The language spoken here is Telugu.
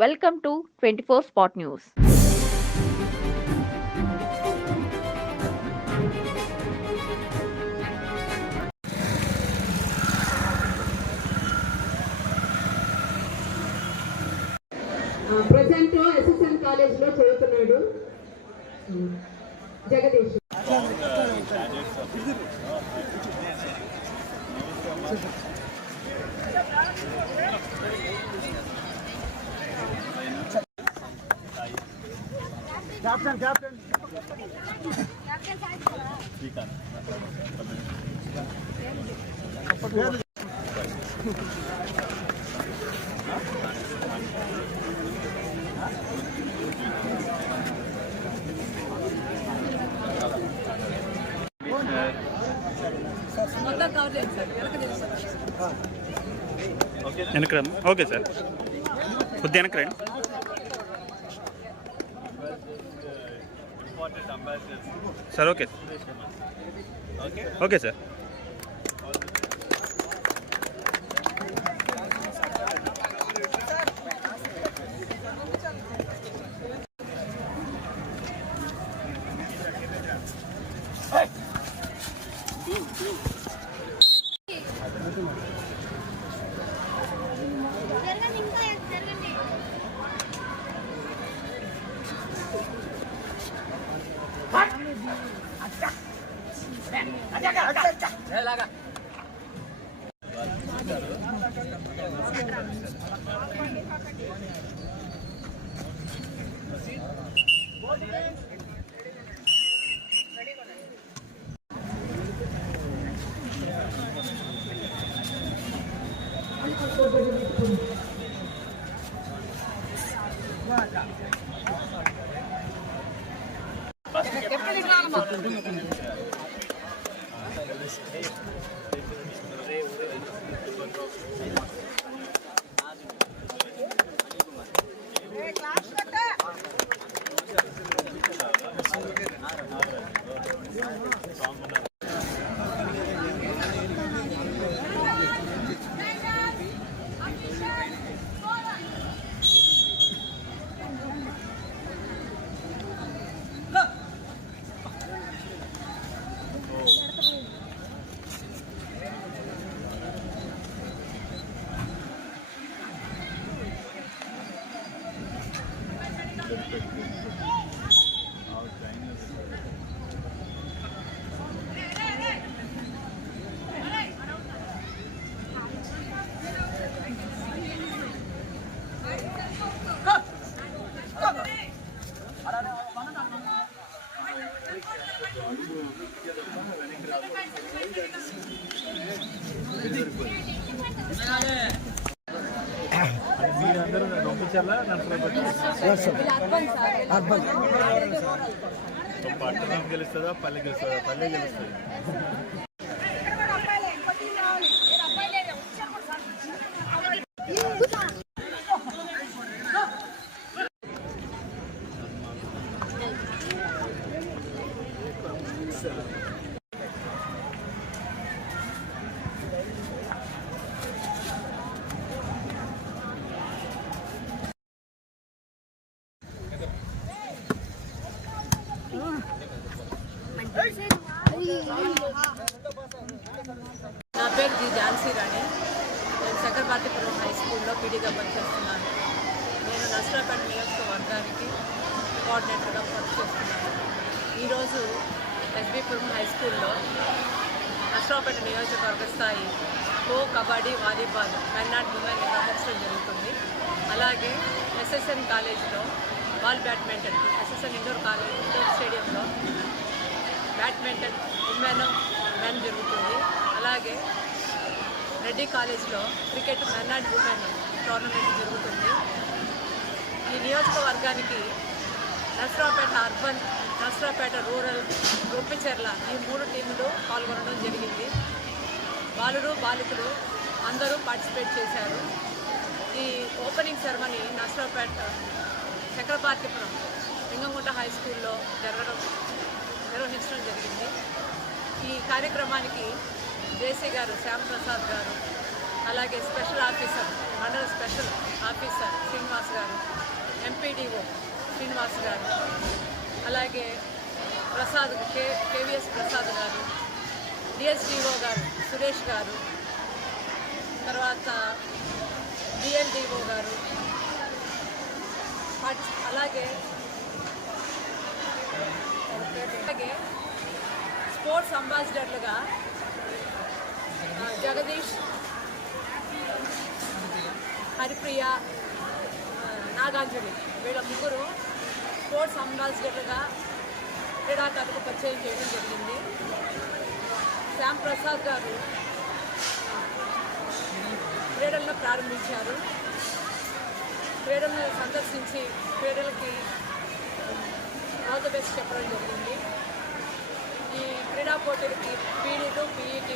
Welcome to 24 Spot News. Present SSN college లో చదువుతున్నాడు జగదీష్. Captain. ఓకే సార్ కొద్ది వెనక్కి రండి. Sir okay okay sir. మీరందరూ పంపించాలా పట్టణం గెలుస్తుందా పల్లె గెలుస్తుందా? పల్లె గెలుస్తుంది. నా పేరు జి ఝాన్సీ రాణి. నేను చక్రపాతిపురం హై స్కూల్లో పీడీగా పనిచేస్తున్నాను. నేను నర్సరావుపేట నియోజకవర్గానికి కోఆర్డినేటర్గా పనిచేస్తున్నాను. ఈరోజు ఎస్బీపురం హై స్కూల్లో నర్సరావుపేట నియోజకవర్గ స్థాయి kabaddi, volleyball, men and women నిర్వహించడం జరుగుతుంది. అలాగే ఎస్ఎస్ఎన్ కాలేజ్లో బాల్ బ్యాడ్మింటన్, ఎస్ఎస్ఎన్ ఇండోర్ స్టేడియంలో బ్యాడ్మింటన్ ఉమెన్ మెన్ జరుగుతుంది. అలాగే రెడ్డి కాలేజ్లో cricket men and women tournament జరుగుతుంది. ఈ నియోజకవర్గానికి నర్సరావుపేట అర్బన్, నర్సరావుపేట రూరల్, రొప్పిచెర్ల ఈ 3 టీంలు పాల్గొనడం జరిగింది. బాలురు బాలికలు అందరూ పార్టిసిపేట్ చేశారు. ఈ opening ceremony Narasaraopet Chakrapatipuram Lingamgunta high స్కూల్లో నిర్వహించడం జరిగింది. ఈ కార్యక్రమానికి జేసీ గారు, శ్యామ్ ప్రసాద్ గారు, అలాగే స్పెషల్ ఆఫీసర్ మండల స్పెషల్ ఆఫీసర్ శ్రీనివాస్ గారు, ఎంపీడీఓ శ్రీనివాస్ గారు, అలాగే ప్రసాద్ కేవీఎస్ ప్రసాద్ గారు, డిఎస్డిఓ గారు సురేష్ గారు, తర్వాత డిఎల్డిఓ గారు, అలాగే స్పోర్ట్స్ అంబాసిడర్లుగా జగదీష్, హరిప్రియ, నాగాంజలి వీళ్ళ ముగ్గురు స్పోర్ట్స్ అంబాసిడర్లుగా క్రీడాకారులకు పరిచయం చేయడం జరిగింది. శ్యామ్ ప్రసాద్ గారు క్రీడలను ప్రారంభించారు. క్రీడలను సందర్శించి క్రీడలకి ఆల్ ద బెస్ట్ చెప్పడం జరిగింది. ఈ క్రీడా పోటీలకి పీడీలు, పీఈటీ